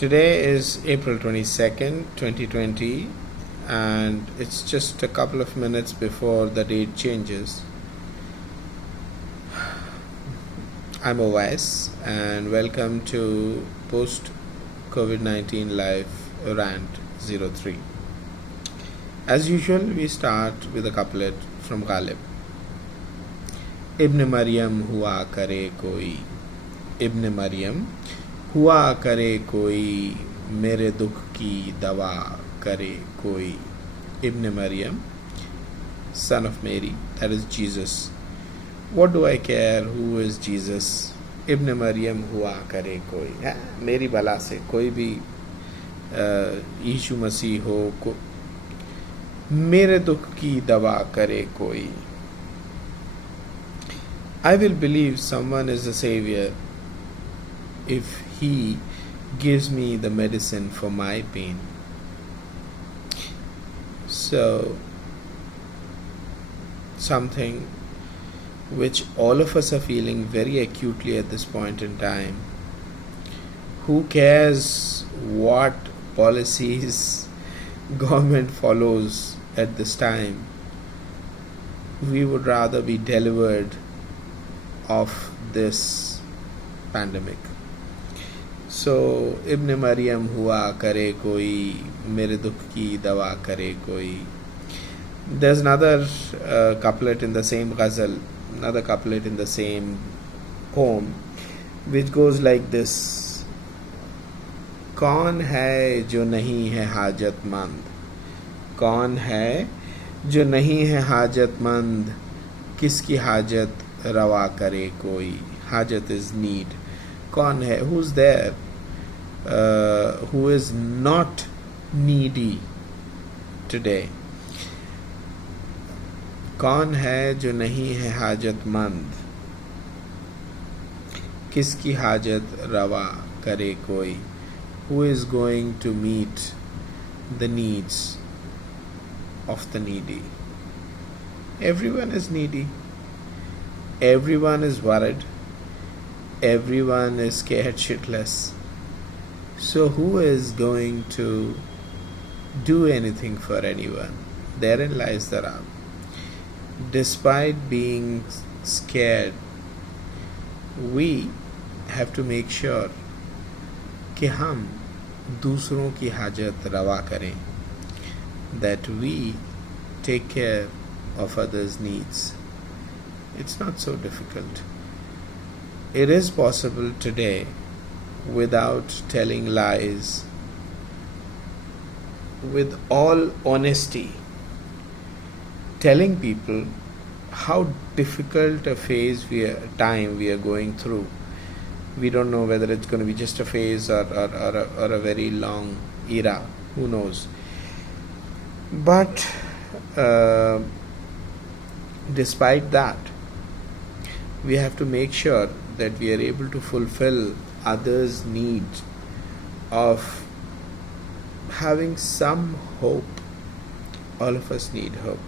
Today is April 22nd, 2020, and it's just a couple of minutes before the date changes. I'm OS, and welcome to post COVID-19 live Rant 03. As usual, we start with a couplet from Ghalib. Ibn-e-Mariyam hua kare koi. Ibn-e-Mariyam हुआ करे कोई मेरे दुख की दवा करे कोई. Ibn-e-Mariyam, son of Mary, that is Jesus. What do I care who is Jesus? Ibn-e-Mariyam हुआ करे कोई. मेरी बला से कोई भी यीशु मसीह हो, मेरे दुख की दवा करे कोई. I will believe someone is a savior if he gives me the medicine for my pain. So, something which all of us are feeling very acutely at this point in time. Who cares what policies government follows at this time? We would rather be delivered of this pandemic. So, Ibn-e-Mariyam hua kare koi, mere dukh ki dawa kare koi. There's another couplet in the same ghazal, another couplet in the same poem, which goes like this. कौन है जो नहीं है हाजतमंद, कौन है जो नहीं है हाजतमंद, किसकी हाजत रवा करे कोई. हाजत is need. कौन है, who's there who is not needy today? कौन है जो नहीं है हाजतमंद, किसकी हाजत रवा करे कोई. Who is going to meet the needs of the needy? Everyone is needy. Everyone is worried. Everyone is scared shitless. So who is going to do anything for anyone? Therein lies the rub. Despite being scared, we have to make sure कि हम दूसरों की हाजत रवा करें, that we take care of others' needs. It's not so difficult. It is possible today without telling lies, with all honesty, telling people how difficult a time we are going through. We don't know whether it's going to be just a phase or a very long era. Who knows? But despite that, we have to make sure that we are able to fulfill others' need of having some hope. All of us need hope.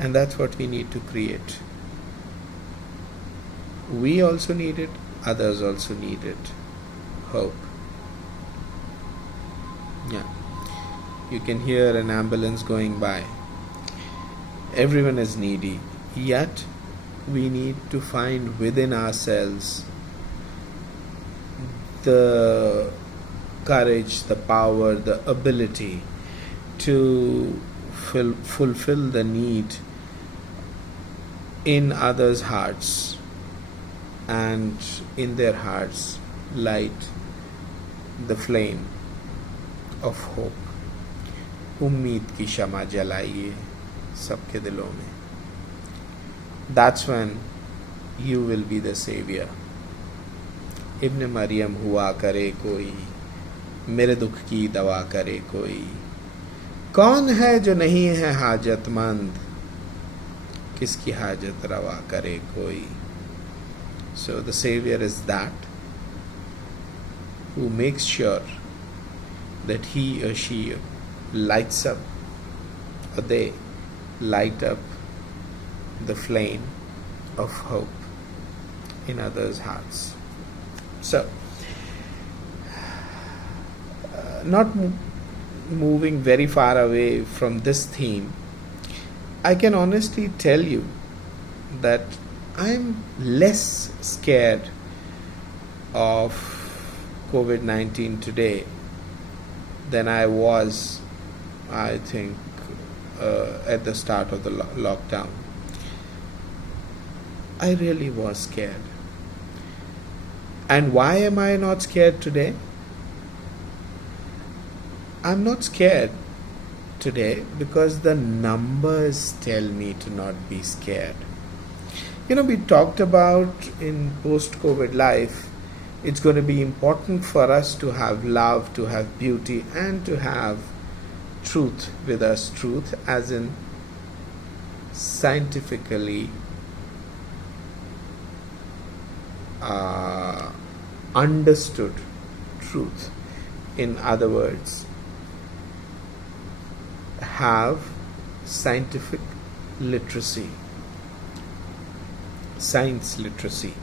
And that's what we need to create. We also need it. Others also need it. Hope. Yeah. You can hear an ambulance going by. Everyone is needy. Yet, we need to find within ourselves the courage, the power, the ability to fulfill the need in others' hearts, and in their hearts light the flame of hope. उम्मीद की शमा जलाइए सबके दिलों में. That's when you will be the savior. Ibn-e-Mariyam हुआ करे कोई, मेरे दुख की दवा करे कोई. कौन है जो नहीं है हाजतमंद, किसकी हाजत रवा करे कोई. So the savior is that who makes sure that he or she lights up, or they light up the flame of hope in others' hearts. So, not moving very far away from this theme, I can honestly tell you that I'm less scared of COVID-19 today than I was, I think, at the start of the lockdown. I really was scared. And why am I not scared today? I'm not scared today because the numbers tell me to not be scared. We talked about in post-COVID life, it's going to be important for us to have love, to have beauty, and to have truth with us. Truth as in scientifically understood truth. In other words, have scientific literacy, science literacy.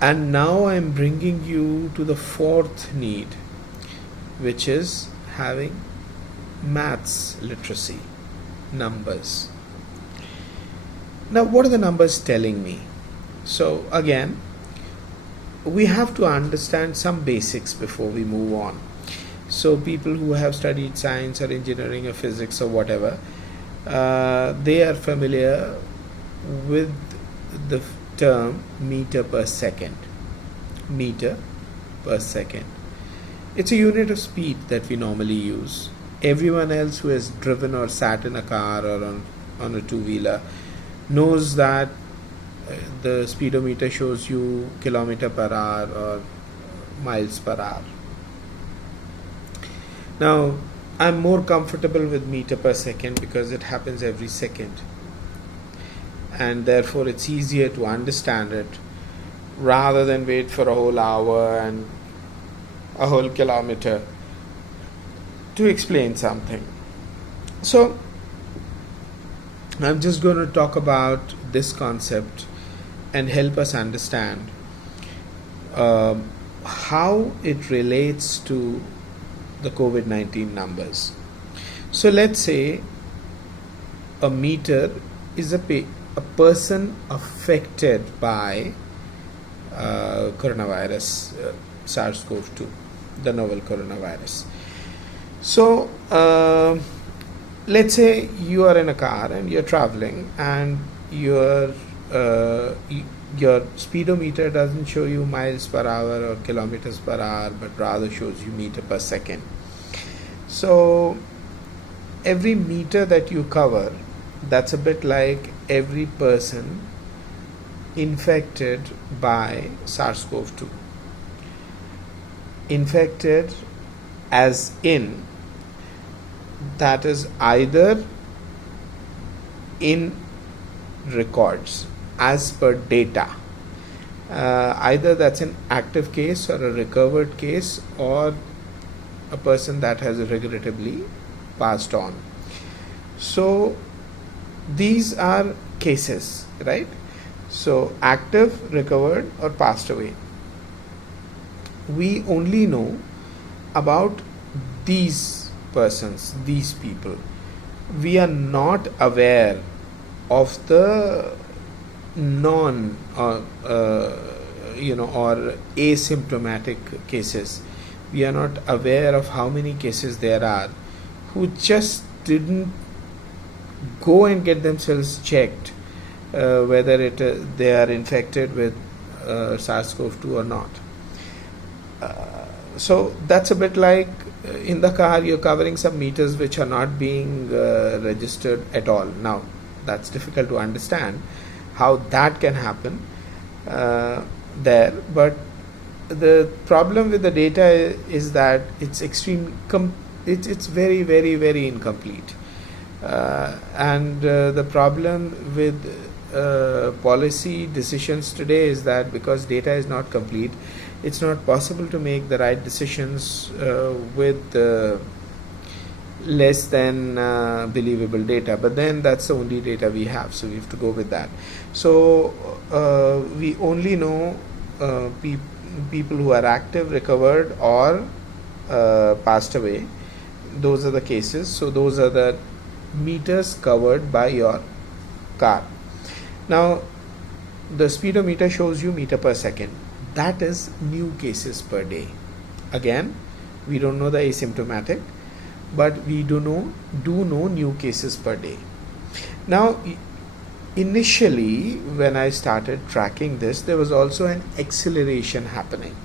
And now I'm bringing you to the fourth need, which is having maths literacy, numbers. Now, what are the numbers telling me? So again, we have to understand some basics before we move on. So people who have studied science or engineering or physics or whatever, they are familiar with the term meter per second. Meter per second. It's a unit of speed that we normally use. Everyone else who has driven or sat in a car or on a two-wheeler knows that the speedometer shows you kilometer per hour or miles per hour. Now, I'm more comfortable with meter per second because it happens every second, and therefore it's easier to understand it rather than wait for a whole hour and a whole kilometer to explain something. So I'm just going to talk about this concept and help us understand how it relates to the COVID-19 numbers. So let's say a meter is a person affected by coronavirus, SARS-CoV-2, the novel coronavirus. So let's say you are in a car and you're traveling, and your speedometer doesn't show you miles per hour or kilometers per hour, but rather shows you meter per second. So every meter that you cover, that's a bit like every person infected by SARS-CoV-2. Infected as in, that is either in records as per data, either that's an active case or a recovered case, or a person that has regrettably passed on. So these are cases, right? So active, recovered, or passed away. We only know about these persons, these people. We are not aware of the non or asymptomatic cases. We are not aware of how many cases there are who just didn't go and get themselves checked whether they are infected with SARS-CoV-2 or not. So that's a bit like in the car you're covering some meters which are not being registered at all. Now that's difficult to understand how that can happen there, but the problem with the data is that it's it's very, very, very incomplete, and the problem with policy decisions today is that because data is not complete, it's not possible to make the right decisions with less than believable data. But then that's the only data we have, so we have to go with that. So we only know people who are active, recovered, or passed away. Those are the cases. So those are the meters covered by your car. Now the speedometer shows you meter per second. That is new cases per day. Again, we don't know the asymptomatic, but we do know new cases per day. Now initially when I started tracking this, there was also an acceleration happening,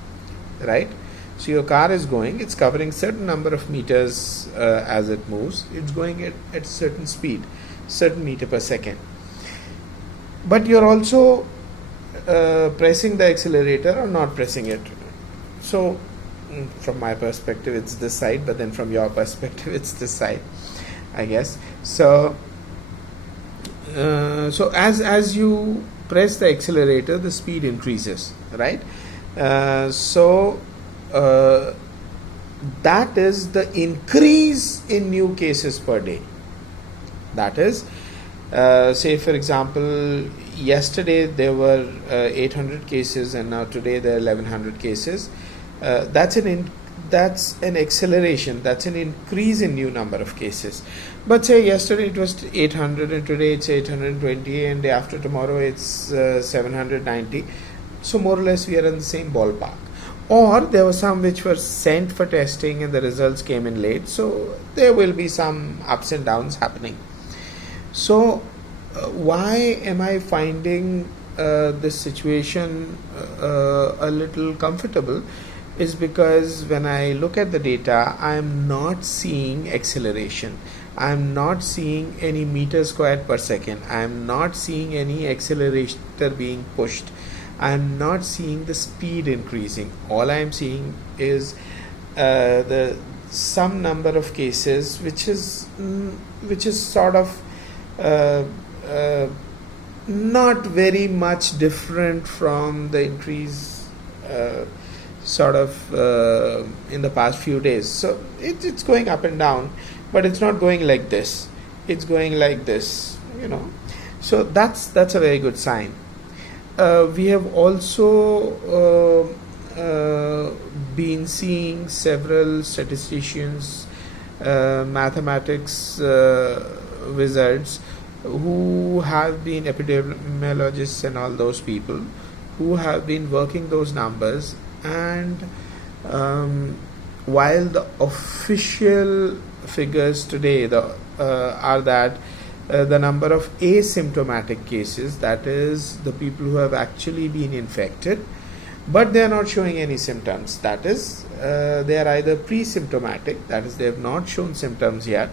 right? So your car is going, it's covering certain number of meters as it moves. It's going at certain speed, certain meter per second. But you're also pressing the accelerator or not pressing it. So from my perspective it's this side, but then from your perspective it's this side, I guess. So as you press the accelerator, the speed increases, right? That is the increase in new cases per day. That is, say for example, yesterday there were 800 cases and now today there are 1100 cases. That's an acceleration, that's an increase in new number of cases. But say yesterday it was 800 and today it's 820 and day after tomorrow it's 790. So more or less we are in the same ballpark. Or there were some which were sent for testing and the results came in late, so there will be some ups and downs happening. So why am I finding this situation a little comfortable is because when I look at the data, I am not seeing acceleration. I am not seeing any meter squared per second. I am not seeing any accelerator being pushed. I am not seeing the speed increasing. All I am seeing is the some number of cases which is sort of not very much different from the increase in the past few days. So it's going up and down, but it's not going like this. It's going like this, So that's a very good sign. We have also been seeing several statisticians, mathematics wizards, who have been epidemiologists and all those people who have been working those numbers. And while the official figures today are that the number of asymptomatic cases, that is the people who have actually been infected but they are not showing any symptoms, that is they are either pre-symptomatic, that is they have not shown symptoms yet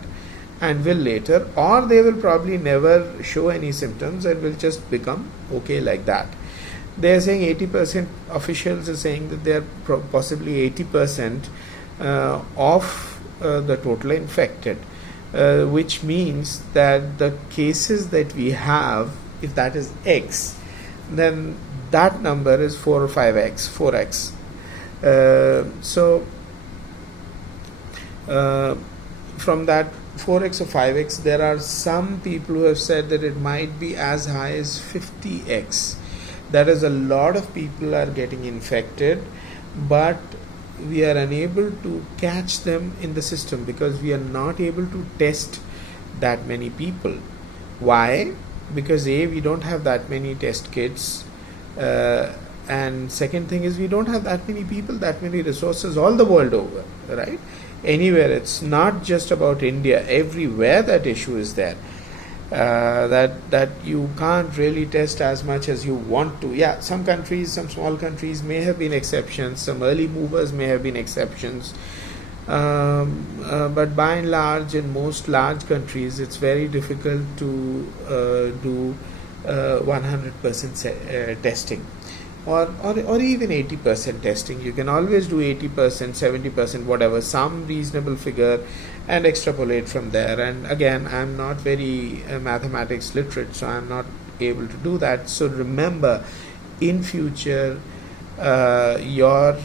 and will later, or they will probably never show any symptoms and will just become okay like that. They are saying 80%, officials are saying that they are possibly 80% of the total infected, which means that the cases that we have, if that is X, then that number is 4 or 5x, 4x. From that 4x or 5x, there are some people who have said that it might be as high as 50x. That is, a lot of people are getting infected, but we are unable to catch them in the system because we are not able to test that many people. Why? Because A, we don't have that many test kits, and second thing is we don't have that many people, that many resources all the world over, right? Anywhere, it's not just about India, everywhere that issue is there. That you can't really test as much as you want to. Yeah, some countries, some small countries may have been exceptions, some early movers may have been exceptions, but by and large, in most large countries, it's very difficult to do 100% testing, or even 80% testing. You can always do 80%, 70%, whatever, some reasonable figure, and extrapolate from there. And again, I'm not very mathematics literate, so I'm not able to do that. So remember, in future, your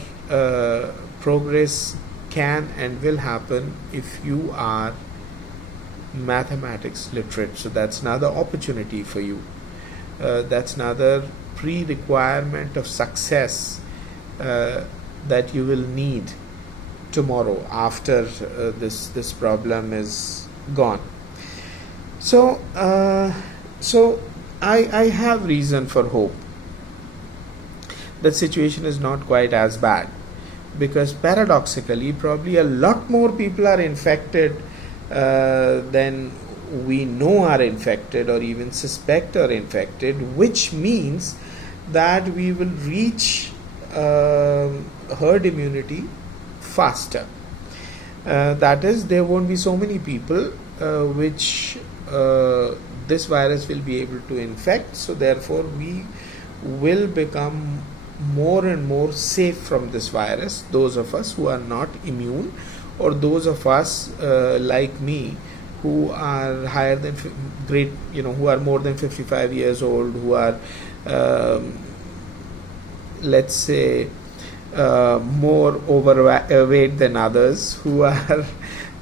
progress can and will happen if you are mathematics literate. So that's another opportunity for you. That's another pre-requirement of success that you will need tomorrow after this problem is gone. So I have reason for hope that situation is not quite as bad, because paradoxically probably a lot more people are infected than we know are infected or even suspect are infected, which means that we will reach herd immunity faster. That is, there won't be so many people which this virus will be able to infect, so therefore we will become more and more safe from this virus, those of us who are not immune, or those of us like me who are higher than who are more than 55 years old, who are let's say more overweight than others, who are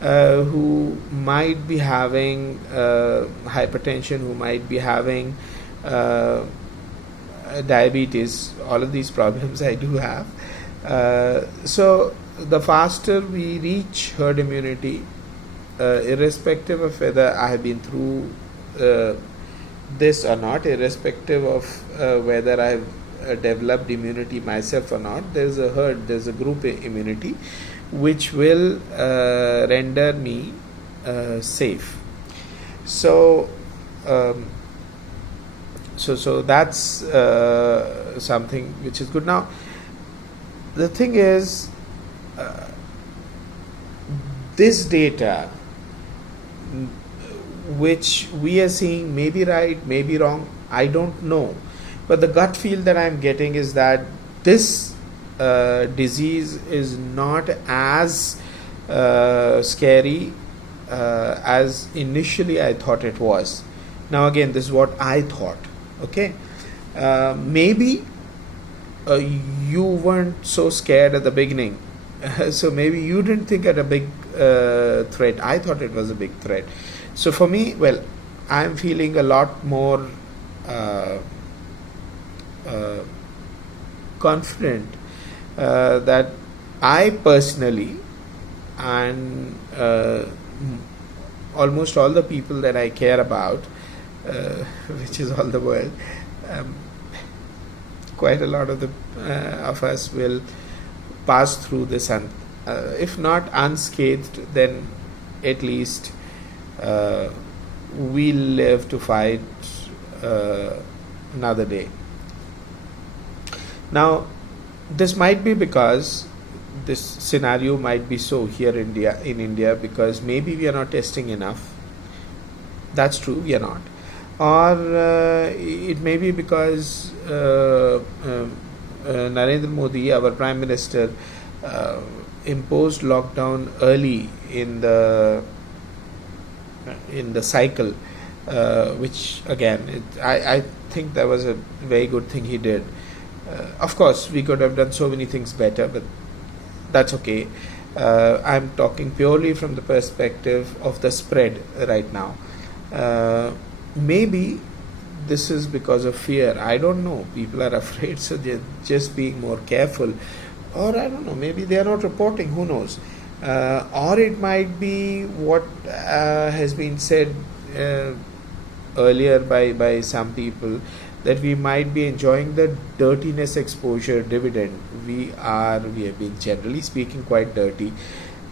who might be having hypertension, who might be having diabetes. All of these problems I do have. So the faster we reach herd immunity, irrespective of whether I have been through this or not, irrespective of whether I have developed immunity myself or not, there's a group immunity which will render me safe. So that's something which is good. Now the thing is, this data which we are seeing may be right, may be wrong, I don't know, but the gut feel that I'm getting is that this disease is not as scary as initially I thought it was. Now again, this is what I thought. Okay, maybe you weren't so scared at the beginning, so maybe you didn't think it a big threat. I thought it was a big threat. So for me, well, I'm feeling a lot more confident that I personally and almost all the people that I care about, which is all the world, quite a lot of us will pass through this, and if not unscathed, then at least we'll live to fight another day. Now, this might be because this scenario might be so here in India because maybe we are not testing enough. That's true, we are not. Or it may be because Narendra Modi, our Prime Minister, imposed lockdown early in the cycle, which again, I think that was a very good thing he did. Of course, we could have done so many things better, but that's okay. I'm talking purely from the perspective of the spread right now. Maybe this is because of fear. I don't know. People are afraid, so they're just being more careful. Or I don't know, maybe they are not reporting, who knows. Or it might be what has been said earlier by some people, that we might be enjoying the dirtiness exposure dividend. We have been generally speaking quite dirty,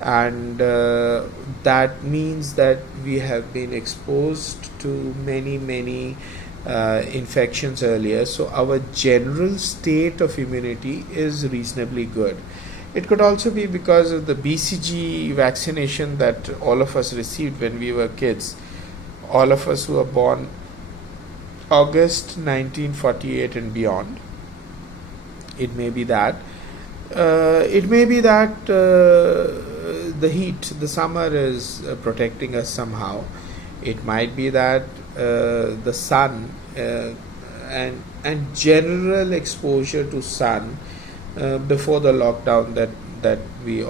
and that means that we have been exposed to many infections earlier, so our general state of immunity is reasonably good. It could also be because of the BCG vaccination that all of us received when we were kids. All of us who were born August 1948 and beyond. It may be that. The heat, the summer is protecting us somehow. It might be that the sun and general exposure to sun before the lockdown that we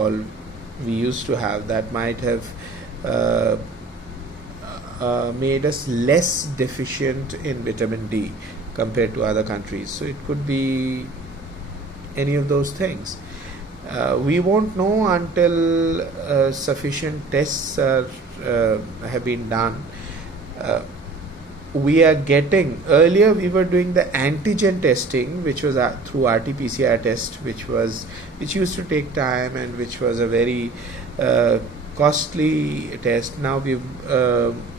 used to have, that might have made us less deficient in vitamin D compared to other countries. So it could be any of those things. We won't know until sufficient tests have been done. Uh, we are getting, earlier we were doing the antigen testing, which was through RT-PCR test, which used to take time and which was a very costly test. Now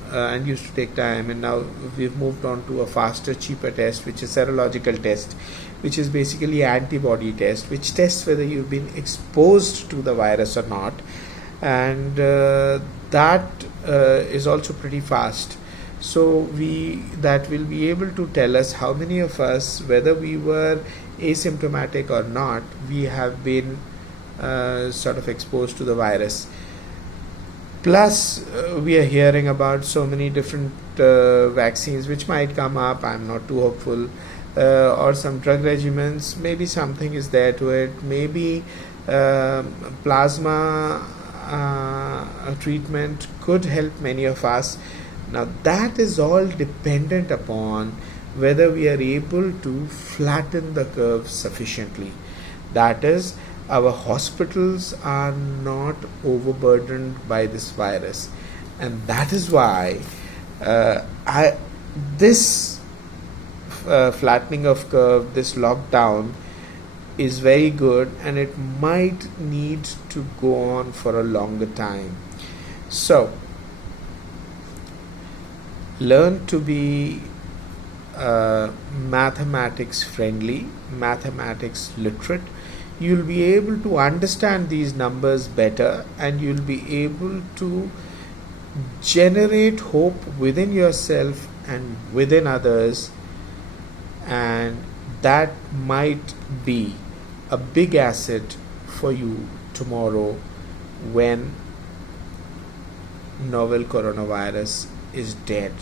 and used to take time, and now we've moved on to a faster, cheaper test, which is serological test, which is basically antibody test, which tests whether you've been exposed to the virus or not, and that is also pretty fast. So that will be able to tell us how many of us, whether we were asymptomatic or not, we have been sort of exposed to the virus. Plus, we are hearing about so many different vaccines which might come up. I'm not too hopeful. Or some drug regimens. Maybe something is there to it. Maybe plasma treatment could help many of us. Now, that is all dependent upon whether we are able to flatten the curve sufficiently. That is, our hospitals are not overburdened by this virus, and that is why this flattening of curve, this lockdown, is very good, and it might need to go on for a longer time. So, learn to be mathematics friendly, mathematics literate. You'll be able to understand these numbers better, and you'll be able to generate hope within yourself and within others, and that might be a big asset for you tomorrow when novel coronavirus is dead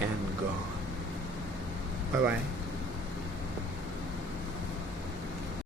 and gone. Bye bye.